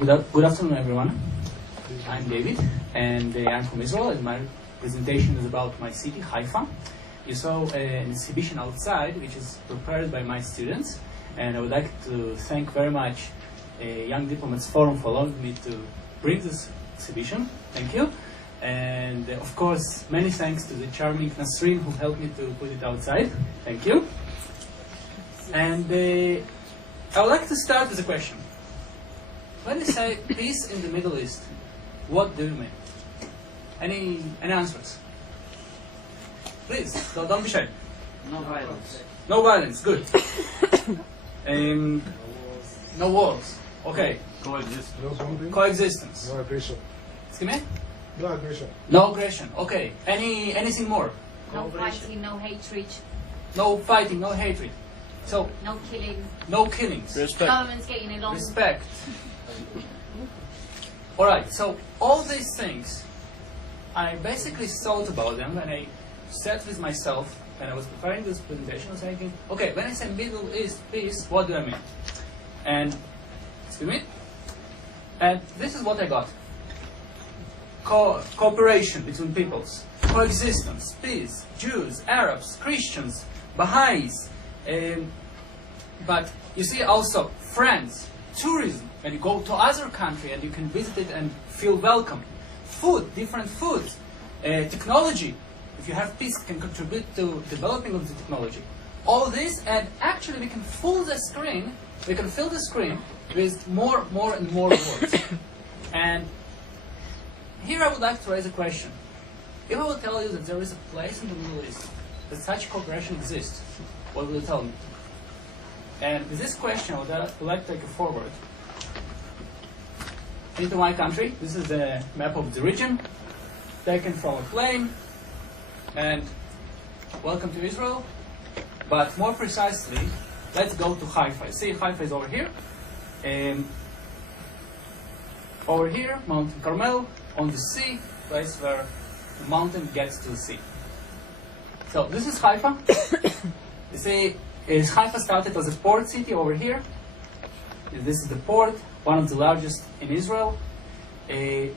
Good afternoon, everyone. I'm David, and I'm from Israel, and my presentation is about my city, Haifa. You saw an exhibition outside, which is prepared by my students, and I would like to thank very much Young Diplomats Forum for allowing me to bring this exhibition. Thank you. And of course, many thanks to the charming Nasreen who helped me to put it outside. Thank you. And I would like to start with a question. When you say peace in the Middle East, what do you mean? Any answers? Please, don't be shy. No violence. No violence, good. No wars. Okay. Coexistence. No bombing. Coexistence. No aggression. Excuse me? No aggression. No aggression. Okay. Anything more? No fighting, no hatred. No fighting, no hatred. So no killing. no killings. Respect. Government's getting along. Respect. All right. So all these things, I basically thought about them when I sat with myself and I was preparing this presentation. I was thinking, okay, when I say Middle East peace, what do I mean? And excuse me. And this is what I got. Cooperation between peoples, coexistence, peace, Jews, Arabs, Christians, Baha'is, but you see also friends, tourism, when you go to other country and you can visit it and feel welcome, food, different foods, technology, if you have peace, can contribute to developing of the technology. All this, and actually we can fill the screen with more and more words. And here I would like to raise a question. If I will tell you that there is a place in the Middle East that such cooperation exists, what will you tell me? And with this question, I would like to take it forward into my country. This is the map of the region, taken from a plane, and welcome to Israel. But more precisely, let's go to Haifa. See, Haifa is over here. Over here, Mountain Carmel, on the sea, place where the mountain gets to the sea. So this is Haifa. You see, Haifa started as a port city over here. This is the port, one of the largest in Israel. A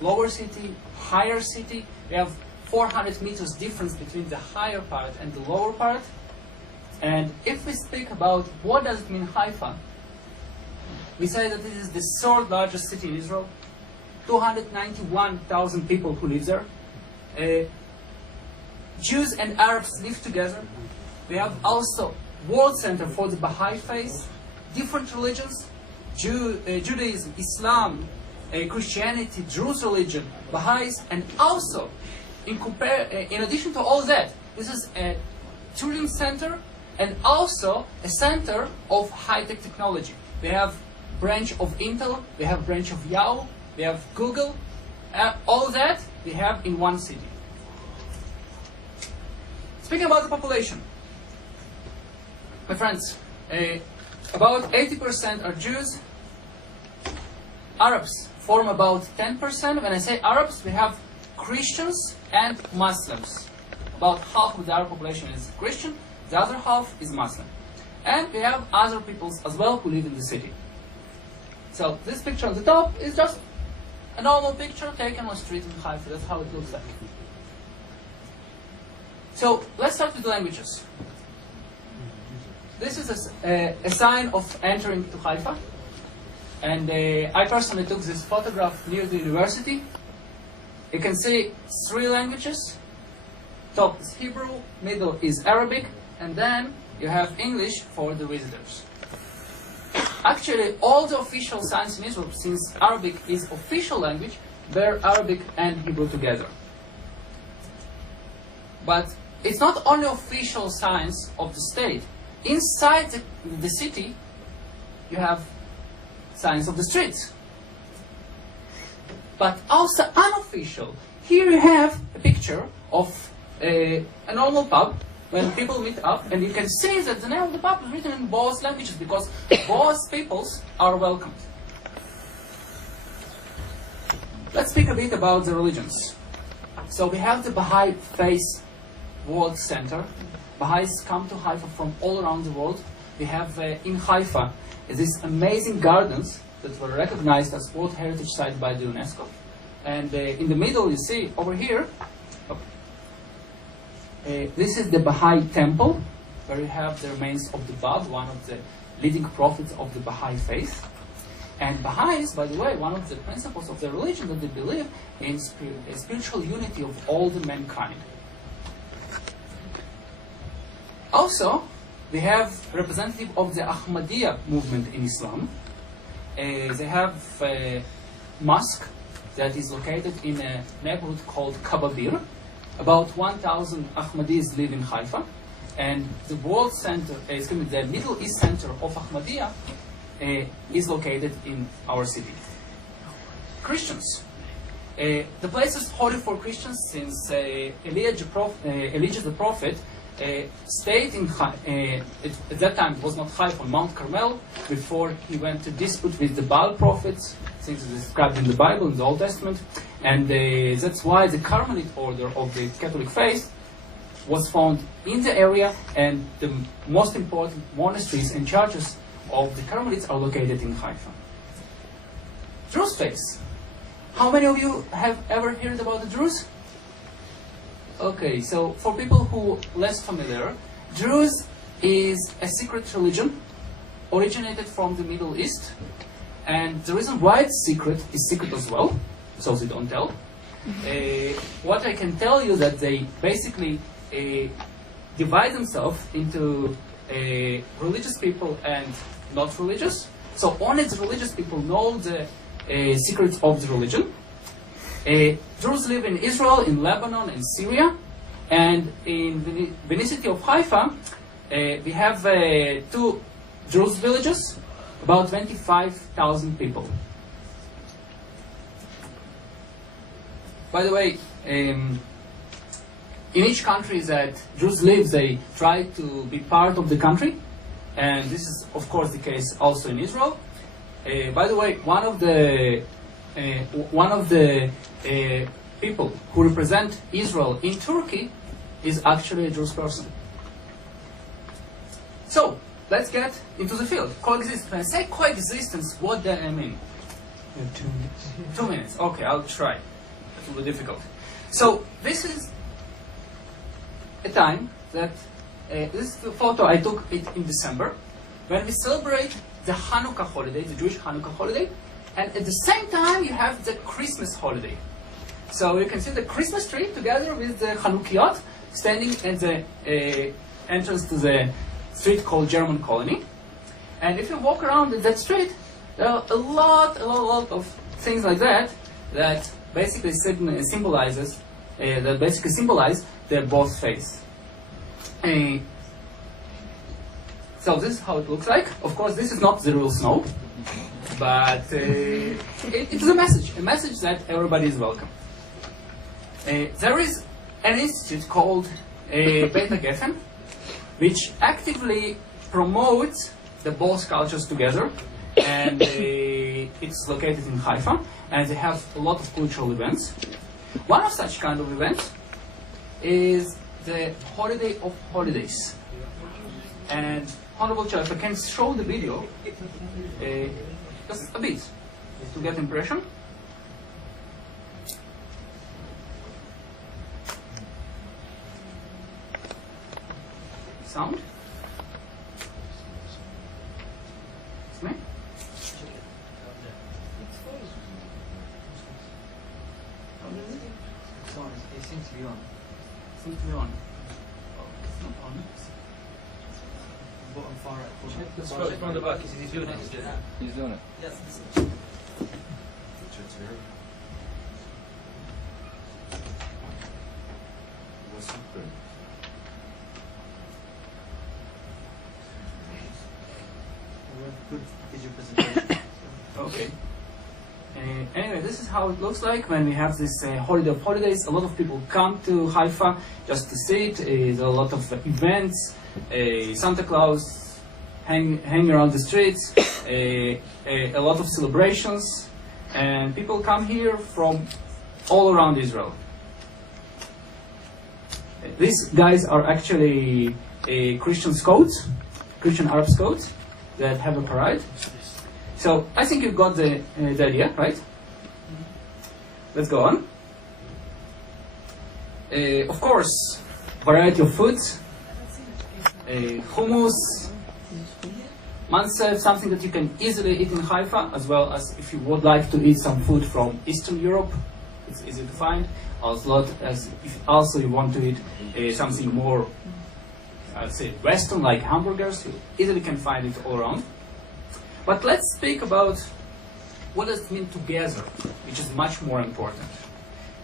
lower city, higher city. We have 400 meters difference between the higher part and the lower part. And if we speak about what does it mean Haifa, we say that it is the third largest city in Israel. 291,000 people who live there. Jews and Arabs live together. We have also World Center for the Baha'i faith, different religions, Judaism, Islam, Christianity, Druze religion, Baha'is, and also, in addition to all that, this is a tourism center and also a center of high-tech technology. We have branch of Intel, we have branch of Yahoo, we have Google, all that we have in one city. Speaking about the population, my friends, about 80% are Jews. Arabs form about 10%. When I say Arabs, we have Christians and Muslims. About half of the Arab population is Christian, the other half is Muslim. And we have other peoples as well who live in the city. So this picture on the top is just a normal picture taken on a street in Haifa. That's how it looks like. So let's start with the languages. This is a sign of entering to Haifa. And I personally took this photograph near the university. You can see 3 languages. Top is Hebrew, middle is Arabic, and then you have English for the visitors. Actually, all the official signs in Israel, since Arabic is official language, bear Arabic and Hebrew together. But it's not only official signs of the state. Inside the city, you have signs of the streets. But also unofficial. Here you have a picture of a normal pub when people meet up, and you can see that the name of the pub is written in both languages because both peoples are welcomed. Let's speak a bit about the religions. So we have the Baha'i Faith World Center. Baha'is come to Haifa from all around the world. We have in Haifa these amazing gardens that were recognized as World Heritage Site by the UNESCO. And in the middle, you see over here, this is the Baha'i temple, where you have the remains of the Bab, one of the leading prophets of the Baha'i faith. And Baha'is, by the way, one of the principles of their religion that they believe in spiritual unity of all the mankind. Also, we have representative of the Ahmadiyya movement in Islam. They have a mosque that is located in a neighborhood called Kababir. About 1,000 Ahmadis live in Haifa, and the world center, the Middle East center of Ahmadiyya is located in our city. Christians. The place is holy for Christians since Elijah the prophet stayed in at that time it was not Haifa, on Mount Carmel, before he went to dispute with the Baal prophets, things described in the Bible, in the Old Testament. And that's why the Carmelite order of the Catholic faith was found in the area, and the most important monasteries and churches of the Carmelites are located in Haifa. Druze faith. How many of you have ever heard about the Druze? Okay, so for people who are less familiar, Druze is a secret religion originated from the Middle East, and the reason why it's secret is secret as well, so they don't tell. What I can tell you that they basically divide themselves into religious people and not religious. So only the religious people know the secrets of the religion. Druze live in Israel, in Lebanon, in Syria, and in the vicinity of Haifa, we have 2 Druze villages, about 25,000 people. By the way, in each country that Druze live, they try to be part of the country, and this is, of course, the case also in Israel. By the way, one of the people who represent Israel in Turkey is actually a Druze person. So, let's get into the field. Coexistence. When I say coexistence, what do I mean? 2 minutes. 2 minutes. Okay, I'll try. It will be difficult. So, this is a time that, this is the photo I took it in December, when we celebrate the Hanukkah holiday, the Jewish Hanukkah holiday, and at the same time you have the Christmas holiday. So you can see the Christmas tree together with the Chanukiot standing at the entrance to the street called German Colony. And if you walk around that street, there are a lot of things like that that basically symbolize their both faiths. So this is how it looks like. Of course, this is not the real snow, but it's a message that everybody is welcome. There is an institute called Beta Geffen, which actively promotes the both cultures together, and it's located in Haifa, and they have a lot of cultural events. One of such kind of events is the Holiday of Holidays. And Honorable Chair, if I can show the video, just a bit, to get impression. Sound? It's me? It seems to be on. Seems to be on. Oh, it's not on. Bottom far right. Check the scroll from the back. He's doing it. He's doing it. Yes. Good visual presentation. Okay. Anyway, this is how it looks like when we have this Holiday of Holidays. A lot of people come to Haifa just to see it. There are a lot of events. Santa Claus hang around the streets. A lot of celebrations. And people come here from all around Israel. These guys are actually Christian scouts, Christian Arab scouts that have a parade. So I think you got the idea, right? Let's go on. Of course, variety of foods, hummus, mansef, something that you can easily eat in Haifa, as well as if you would like to eat some food from Eastern Europe, it's easy to find. As lot as if also you want to eat something more, I'd say, Western, like hamburgers, you easily can find it all around. But let's speak about what does it mean together, which is much more important.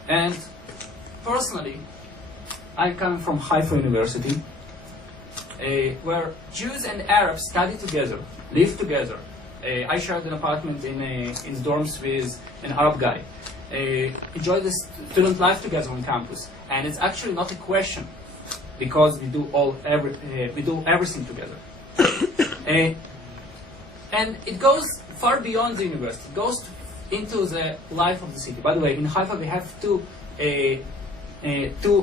And personally, I come from Haifa University, where Jews and Arabs study together, live together. I shared an apartment in dorms with an Arab guy. Enjoy the student life together on campus, and it's actually not a question because we do everything together. And it goes far beyond the university. It goes into the life of the city. By the way, in Haifa we have two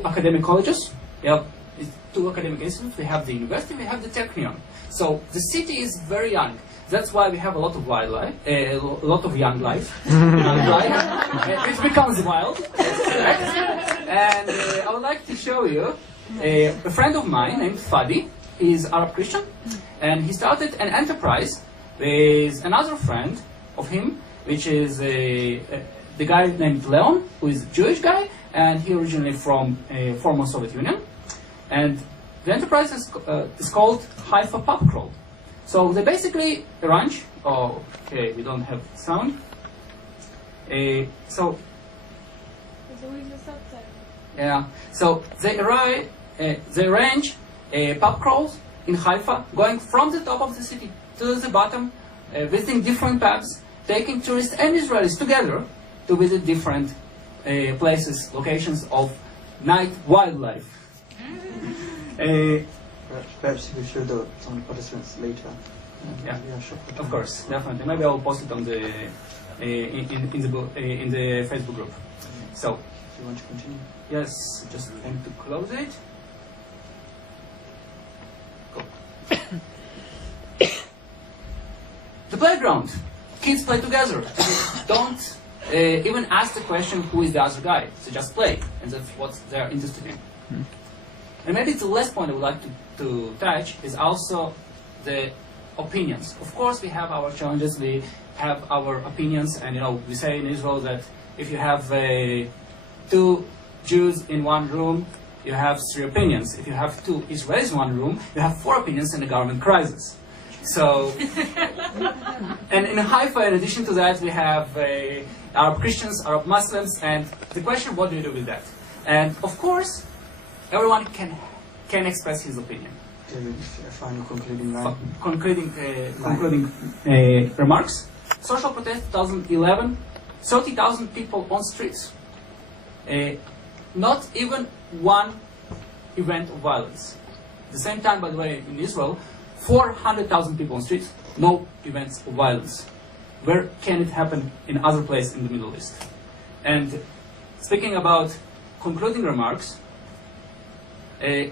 academic colleges. We have two academic institutes. We have the university. We have the Technion. So the city is very young. That's why we have a lot of wildlife, a lot of young life, which becomes wild. And I would like to show you a friend of mine named Fadi. He's Arab Christian, and he started an enterprise with another friend of him, which is the guy named Leon, who is a Jewish guy, and he originally from former Soviet Union. And the enterprise is called Haifa Pub Crawl. So they basically arrange. Oh, okay, we don't have sound. So yeah, so they arrange pub crawls in Haifa, going from the top of the city to the bottom, visiting different pubs, taking tourists and Israelis together to visit different places, locations of night wildlife. Perhaps you will show some of the participants later. Yeah, Sure. of course, definitely. Maybe I will post it on the in the Facebook group. So, If you want to continue. yes, just aim to close it. Go. The playground. Kids play together. Don't even ask the question who is the other guy. So just play, and that's what they're interested in. And maybe the last point I would like to touch is also the opinions. Of course, we have our challenges, we have our opinions, and we say in Israel that if you have two Jews in one room, you have 3 opinions. If you have 2 Israelis in one room, you have 4 opinions in a government crisis. So, and in Haifa, in addition to that, we have Arab Christians, Arab Muslims, and the question, what do you do with that? And of course, everyone can express his opinion. Final concluding line. Concluding remarks. Social protest 2011, 30,000 people on streets. Not even one event of violence. At the same time, by the way, in Israel, 400,000 people on streets, no events of violence. Where can it happen in other places in the Middle East? And speaking about concluding remarks, this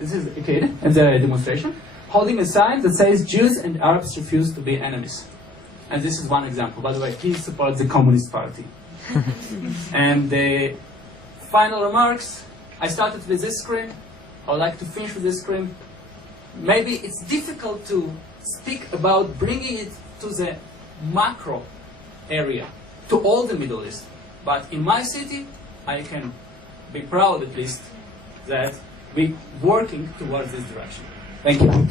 is a kid at the demonstration, holding a sign that says Jews and Arabs refuse to be enemies. And this is one example. By the way, he supports the Communist Party. And the final remarks, I started with this screen. I would like to finish with this screen. Maybe it's difficult to speak about bringing it to the macro area, to all the Middle East. But in my city, I can be proud at least that we're working towards this direction. Thank you.